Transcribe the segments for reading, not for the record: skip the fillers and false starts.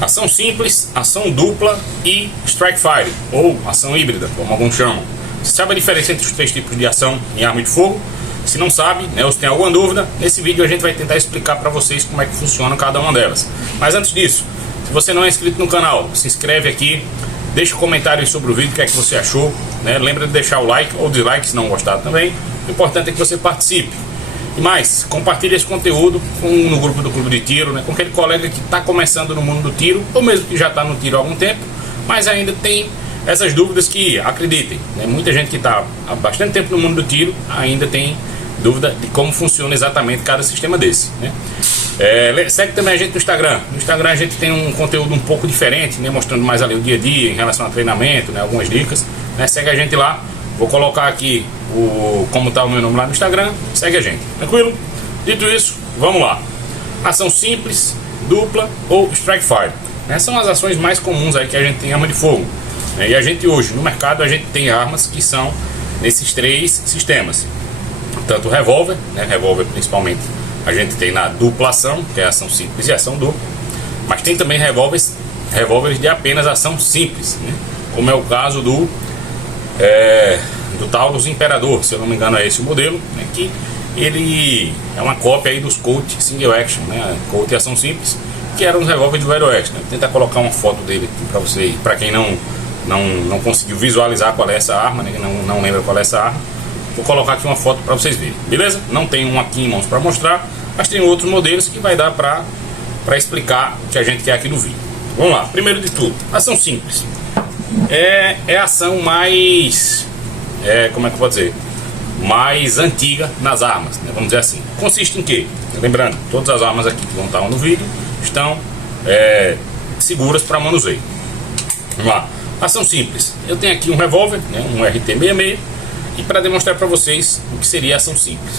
Ação simples, ação dupla e strike fire, ou ação híbrida, como alguns chamam. Você sabe a diferença entre os três tipos de ação em arma de fogo? Se não sabe, né, ou se tem alguma dúvida, nesse vídeo a gente vai tentar explicar para vocês como é que funciona cada uma delas. Mas antes disso, se você não é inscrito no canal, se inscreve aqui, deixa um comentário sobre o vídeo, o que é que você achou, né? Lembra de deixar o like ou dislike se não gostar também. O importante é que você participe. E mais, compartilhe esse conteúdo no grupo do Clube de Tiro, né, com aquele colega que está começando no mundo do tiro, ou mesmo que já está no tiro há algum tempo, mas ainda tem essas dúvidas que, acreditem, né, muita gente que está há bastante tempo no mundo do tiro ainda tem dúvida de como funciona exatamente cada sistema desse, né? Segue também a gente no Instagram. No Instagram a gente tem um conteúdo um pouco diferente, né, mostrando mais ali o dia a dia em relação a treinamento, né, algumas dicas, né? Segue a gente lá. Vou colocar aqui como está o meu nome lá no Instagram. Segue a gente, tranquilo? Dito isso, vamos lá. Ação simples, dupla ou strike fire, né? São as ações mais comuns aí que a gente tem em arma de fogo, né? E a gente hoje no mercado a gente tem armas que são nesses três sistemas. Tanto o revólver, né? Revólver principalmente a gente tem na dupla ação, que é ação simples e ação dupla. Mas tem também revólveres de apenas ação simples, né? Como é o caso do Taurus Imperador, se eu não me engano é esse o modelo, né? Que ele é uma cópia aí dos Colt Single Action, né? Colt ação simples, que eram os revólveres do Aero Action, né? Vou tentar colocar uma foto dele para você, para quem não conseguiu visualizar qual é essa arma, né? Que não lembra qual é essa arma. Vou colocar aqui uma foto para vocês verem, beleza? Não tem um aqui em mãos para mostrar, mas tem outros modelos que vai dar para explicar o que a gente quer aqui no vídeo. Vamos lá, primeiro de tudo, ação simples. É a ação mais, como é que eu vou dizer, mais antiga nas armas, né? Vamos dizer assim. Consiste em quê? Lembrando, todas as armas aqui que vão estar no vídeo estão seguras para manuseio. Vamos lá, ação simples. Eu tenho aqui um revólver, né? Um RT-66. E para demonstrar para vocês o que seria ação simples.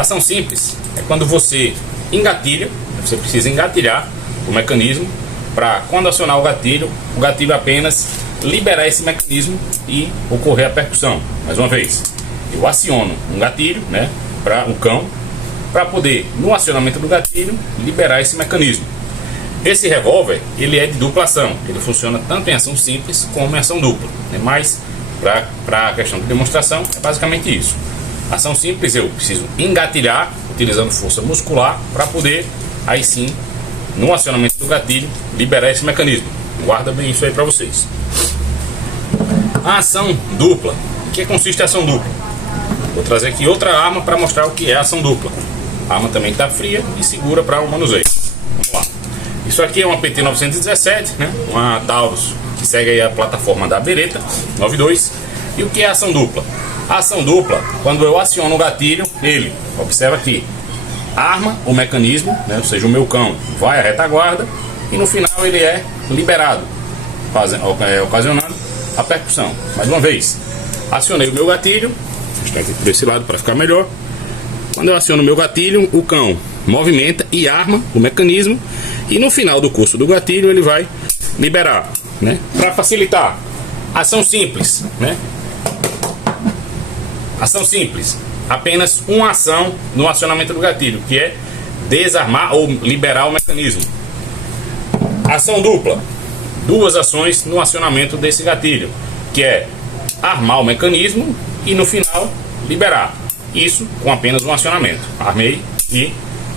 Ação simples é quando você engatilha, você precisa engatilhar o mecanismo para, quando acionar o gatilho apenas liberar esse mecanismo e ocorrer a percussão. Mais uma vez, eu aciono um gatilho, né, para o cão, para poder, no acionamento do gatilho, liberar esse mecanismo. Esse revólver, ele é de dupla ação, ele funciona tanto em ação simples como em ação dupla, né, mas para a questão de demonstração é basicamente isso. Ação simples, eu preciso engatilhar utilizando força muscular para poder, aí sim, no acionamento do gatilho, liberar esse mecanismo. Guarda bem isso aí para vocês. A ação dupla. Em que consiste a ação dupla? Vou trazer aqui outra arma para mostrar o que é a ação dupla. A arma também está fria e segura para o manuseio. Vamos lá. Isso aqui é uma PT-917, né? Uma Taurus que segue aí a plataforma da Beretta 92. E o que é a ação dupla? A ação dupla, quando eu aciono o gatilho, ele, observa aqui, arma o mecanismo, né? Ou seja, o meu cão vai à retaguarda e no final ele é liberado, ocasionando a percussão. Mais uma vez, acionei o meu gatilho, vou estar aqui por esse lado para ficar melhor. Quando eu aciono o meu gatilho, o cão movimenta e arma o mecanismo e no final do curso do gatilho ele vai liberar, né? Para facilitar, ação simples, né? Ação simples, apenas uma ação no acionamento do gatilho, que é desarmar ou liberar o mecanismo. Ação dupla, duas ações no acionamento desse gatilho, que é armar o mecanismo e no final liberar. Isso com apenas um acionamento. Armei e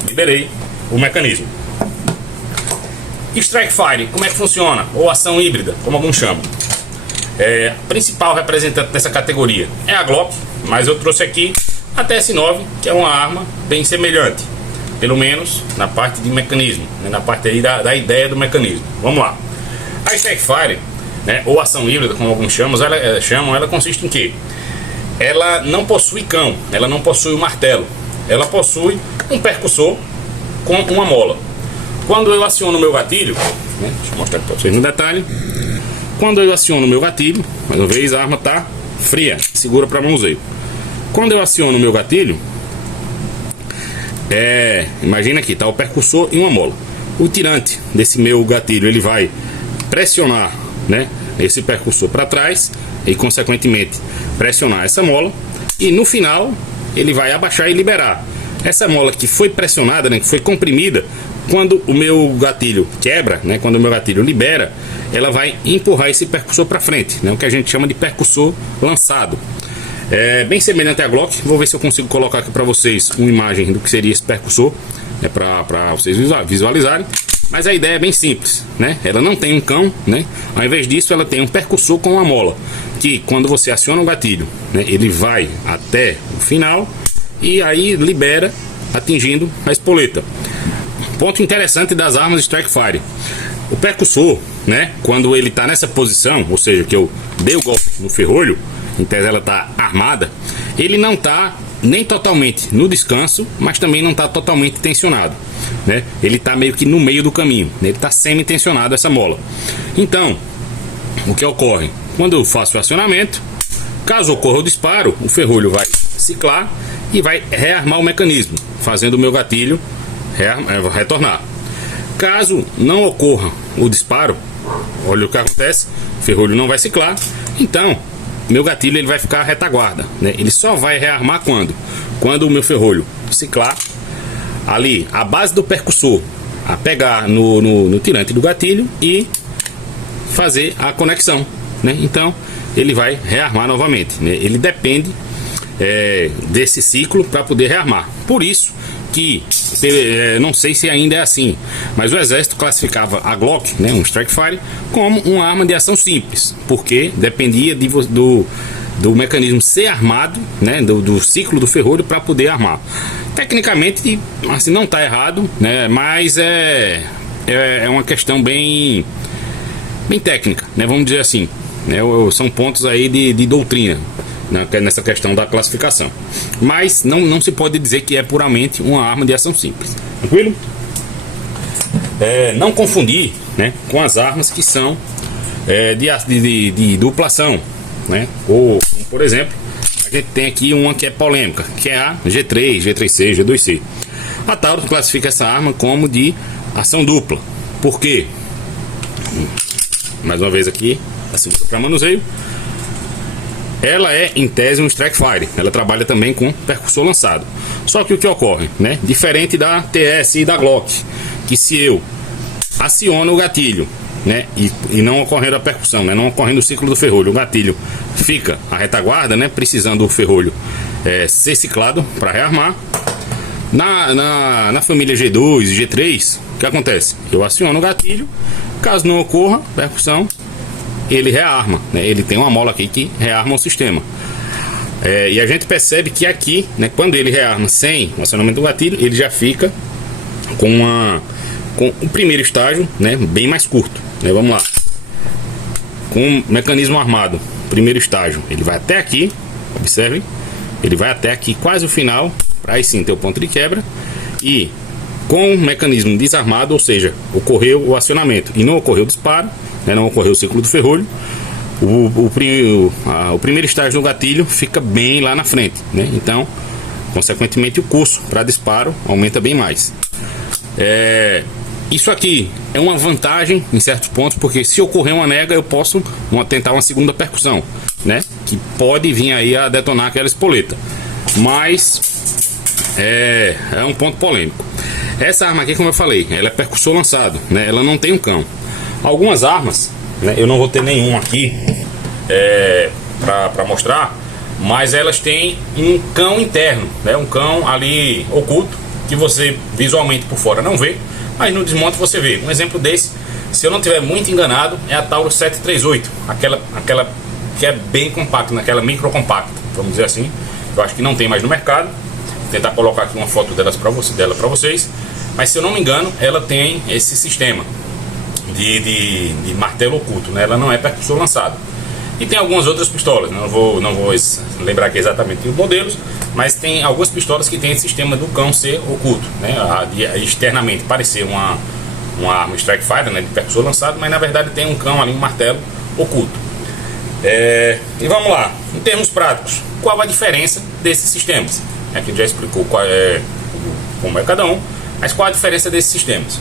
liberei o mecanismo. Strike fire, como é que funciona? Ou ação híbrida, como alguns chamam. A principal representante dessa categoria é a Glock, mas eu trouxe aqui a TS9, que é uma arma bem semelhante, pelo menos na parte de mecanismo, né, na parte aí da ideia do mecanismo. Vamos lá. A Strike Fire, né, ou ação híbrida, como alguns chamam, ela consiste em quê? Ela não possui cão, ela não possui um martelo, ela possui um percussor com uma mola. Quando eu aciono o meu gatilho, né, deixa eu mostrar para vocês no detalhe. Quando eu aciono o meu gatilho, mais uma vez a arma está fria, segura para manuseio. Quando eu aciono o meu gatilho, imagina aqui, tá o percussor e uma mola. O tirante desse meu gatilho, ele vai pressionar, né, esse percussor para trás e consequentemente pressionar essa mola, e no final ele vai abaixar e liberar. Essa mola que foi pressionada, né, que foi comprimida, quando o meu gatilho quebra, né, quando o meu gatilho libera, ela vai empurrar esse percussor para frente, né, o que a gente chama de percussor lançado. É bem semelhante à Glock. Vou ver se eu consigo colocar aqui para vocês uma imagem do que seria esse percussor, né, para vocês visualizarem. Mas a ideia é bem simples, né? Ela não tem um cão, né? Ao invés disso, ela tem um percussor com uma mola, que quando você aciona o gatilho, né, ele vai até o final e aí libera, atingindo a espoleta. Ponto interessante das armas Strike Fire: o percussor, né, quando ele está nessa posição, ou seja, que eu dei o golpe no ferrolho, em tese ela está armada, ele não está nem totalmente no descanso, mas também não está totalmente tensionado, né? Ele está meio que no meio do caminho, né? Ele está semi-tensionado essa mola. Então, o que ocorre? Quando eu faço o acionamento, caso ocorra o disparo, o ferrolho vai ciclar e vai rearmar o mecanismo, fazendo o meu gatilho retornar. Caso não ocorra o disparo, olha o que acontece: o ferrolho não vai ciclar, então meu gatilho ele vai ficar retaguarda, né? Ele só vai rearmar quando o meu ferrolho ciclar, ali a base do percussor a pegar no tirante do gatilho e fazer a conexão, né? Então ele vai rearmar novamente, né? Ele depende desse ciclo para poder rearmar. Por isso que não sei se ainda é assim, mas o exército classificava a Glock, né, um Strike Fire, como uma arma de ação simples, porque dependia do mecanismo ser armado, né, do ciclo do ferrolho para poder armar. Tecnicamente, assim, não está errado, né, mas é uma questão bem técnica, né, vamos dizer assim, né, são pontos aí de doutrina nessa questão da classificação, mas não se pode dizer que é puramente uma arma de ação simples. Tranquilo? Não confundir, né, com as armas que são de dupla ação, né? Ou, por exemplo, a gente tem aqui uma que é polêmica, que é a G3, G3C, G2C. A Taurus classifica essa arma como de ação dupla. Por quê? Mais uma vez aqui, a segunda para manuseio. Ela é, em tese, um Strike Fire. Ela trabalha também com percussor lançado. Só que o que ocorre, né? Diferente da TS e da Glock, que se eu aciono o gatilho, né, e não ocorrendo a percussão, né, não ocorrendo o ciclo do ferrolho, o gatilho fica a retaguarda, né, precisando do ferrolho ser ciclado para rearmar. Na família G2 e G3, o que acontece? Eu aciono o gatilho, caso não ocorra percussão, ele rearma, né? Ele tem uma mola aqui que rearma o sistema. E a gente percebe que aqui, né, quando ele rearma sem o acionamento do gatilho, ele já fica com o primeiro estágio, né, bem mais curto, né? Vamos lá. Com o mecanismo armado, primeiro estágio, ele vai até aqui, observem, ele vai até aqui quase o final, para aí sim ter o ponto de quebra. E com o mecanismo desarmado, ou seja, ocorreu o acionamento e não ocorreu o disparo, né, não ocorreu o ciclo do ferrolho, o primeiro estágio do gatilho fica bem lá na frente, né? Então, consequentemente, o custo para disparo aumenta bem mais. Isso aqui é uma vantagem em certos pontos, porque se ocorrer uma nega, eu posso tentar uma segunda percussão, né, que pode vir aí a detonar aquela espoleta, mas é um ponto polêmico. Essa arma aqui, como eu falei, ela é percussor lançado, né, ela não tem um cão. Algumas armas, né, eu não vou ter nenhuma aqui para mostrar, mas elas têm um cão interno, né, um cão ali oculto, que você visualmente por fora não vê, mas no desmonte você vê. Um exemplo desse, se eu não estiver muito enganado, é a Taurus 738, aquela que é bem compacta, naquela micro compacta, vamos dizer assim. Eu acho que não tem mais no mercado. Vou tentar colocar aqui uma foto dela para vocês, mas se eu não me engano, ela tem esse sistema de martelo oculto, né? Ela não é percussor lançado. E tem algumas outras pistolas, né? Não vou lembrar aqui exatamente os modelos, mas tem algumas pistolas que tem esse sistema do cão ser oculto, né? Externamente parecer uma arma Strike Fire, né, de percussor lançado, mas na verdade tem um cão ali, um martelo oculto. E vamos lá, em termos práticos, qual a diferença desses sistemas? Aqui já explicou como é cada um, mas qual a diferença desses sistemas?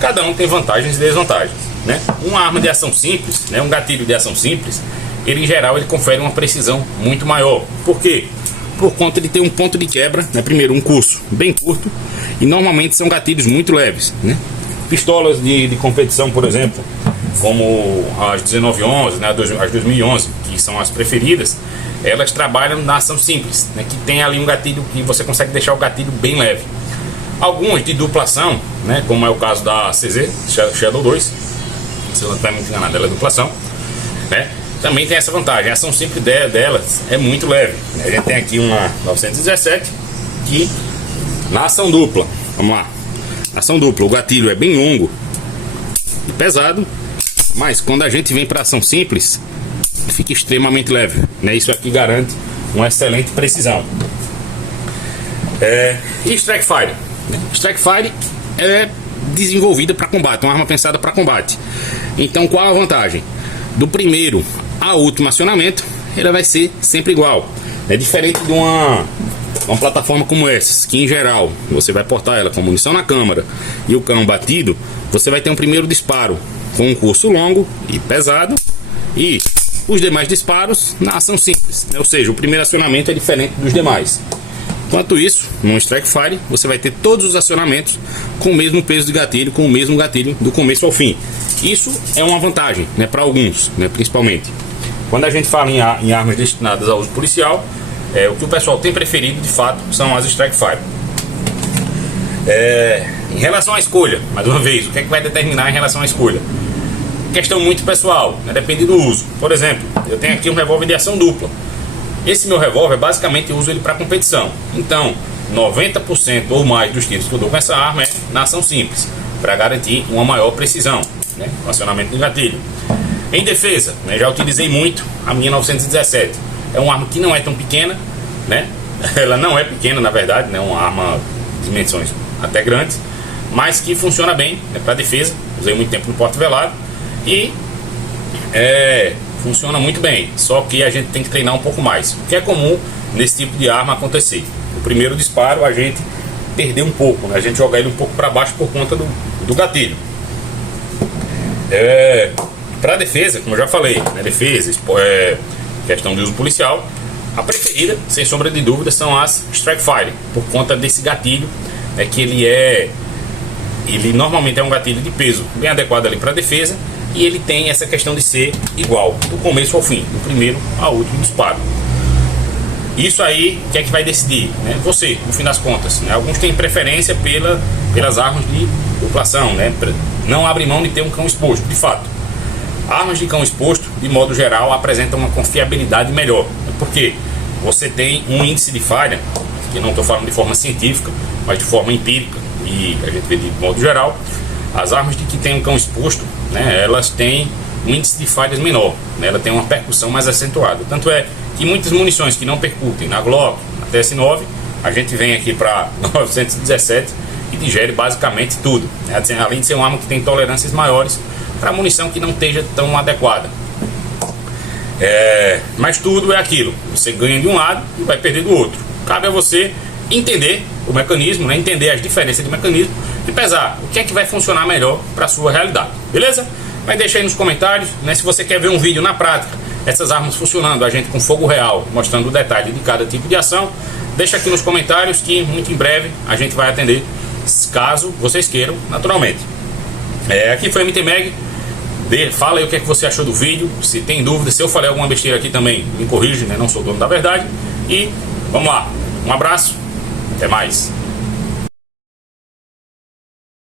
Cada um tem vantagens e desvantagens, né? Uma arma de ação simples, né, um gatilho de ação simples, ele em geral ele confere uma precisão muito maior. Por quê? Por conta de ter um ponto de quebra, né, primeiro um curso bem curto e normalmente são gatilhos muito leves, né? Pistolas de competição, por exemplo, como as 1911, né, as 2011, que são as preferidas, elas trabalham na ação simples, né, que tem ali um gatilho que você consegue deixar o gatilho bem leve. Algumas de dupla ação, né, como é o caso da CZ Shadow 2, se eu não estiver muito enganado, ela é dupla ação, né, também tem essa vantagem. A ação simples delas é muito leve. A gente tem aqui uma 917 que na ação dupla, vamos lá, ação dupla, o gatilho é bem longo e pesado, mas quando a gente vem para ação simples, fica extremamente leve, né? Isso aqui garante uma excelente precisão. E Strike Fire, né? Strike Fire é desenvolvida para combate, uma arma pensada para combate. Então qual a vantagem? Do primeiro ao último acionamento, ela vai ser sempre igual. É diferente de uma plataforma como essa, que em geral você vai portar ela com munição na câmara e o cano batido. Você vai ter um primeiro disparo com um curso longo e pesado, e os demais disparos na ação simples, né? Ou seja, o primeiro acionamento é diferente dos demais. Enquanto isso, no Strike Fire você vai ter todos os acionamentos com o mesmo peso de gatilho, com o mesmo gatilho do começo ao fim. Isso é uma vantagem, né, para alguns, né, principalmente quando a gente fala em armas destinadas ao uso policial. O que o pessoal tem preferido de fato são as Strike Fire. Em relação à escolha, mais uma vez, o que é que vai determinar em relação à escolha? Questão muito pessoal, né? Depende do uso. Por exemplo, eu tenho aqui um revólver de ação dupla. Esse meu revólver, basicamente, eu uso ele para competição. Então, 90% ou mais dos tiros que eu dou com essa arma é na ação simples, para garantir uma maior precisão, né? O acionamento do gatilho. Em defesa, né? Já utilizei muito a minha 917. É uma arma que não é tão pequena, né? Ela não é pequena, na verdade, né? Uma arma de dimensões até grandes, mas que funciona bem, né, para defesa. Usei muito tempo no porta-velado e funciona muito bem. Só que a gente tem que treinar um pouco mais, o que é comum nesse tipo de arma acontecer. O primeiro disparo a gente perder um pouco, né? A gente jogar ele um pouco para baixo por conta do gatilho. Para defesa, como eu já falei, né? Defesa, questão de uso policial, a preferida, sem sombra de dúvida, são as Strike Fire, por conta desse gatilho, que ele normalmente é um gatilho de peso bem adequado ali para defesa, e ele tem essa questão de ser igual do começo ao fim, do primeiro ao último disparo. Isso aí, o que é que vai decidir, né? Você, no fim das contas, né? Alguns têm preferência pelas armas de dupla ação, né? Não abre mão de ter um cão exposto, de fato. Armas de cão exposto, de modo geral, apresentam uma confiabilidade melhor, porque você tem um índice de falha, que não estou falando de forma científica, mas de forma empírica, e a gente vê de modo geral, as armas de que tem um cão exposto, né, elas têm um índice de falhas menor, né, ela tem uma percussão mais acentuada. Tanto é que muitas munições que não percutem na Glock, na TS9, a gente vem aqui para 917 e digere basicamente tudo, né, além de ser uma arma que tem tolerâncias maiores para munição que não esteja tão adequada. Mas tudo é aquilo, você ganha de um lado e vai perder do outro. Cabe a você entender o mecanismo, né? Entender as diferenças de mecanismo e pesar o que é que vai funcionar melhor para a sua realidade, beleza? Mas deixa aí nos comentários, né? Se você quer ver um vídeo na prática, essas armas funcionando, a gente com fogo real, mostrando o detalhe de cada tipo de ação, deixa aqui nos comentários que muito em breve a gente vai atender, caso vocês queiram, naturalmente. Aqui foi a MT Mag. Fala aí o que é que você achou do vídeo. Se tem dúvida, se eu falei alguma besteira aqui também, me corrige, né? Não sou dono da verdade. E vamos lá, um abraço, até mais.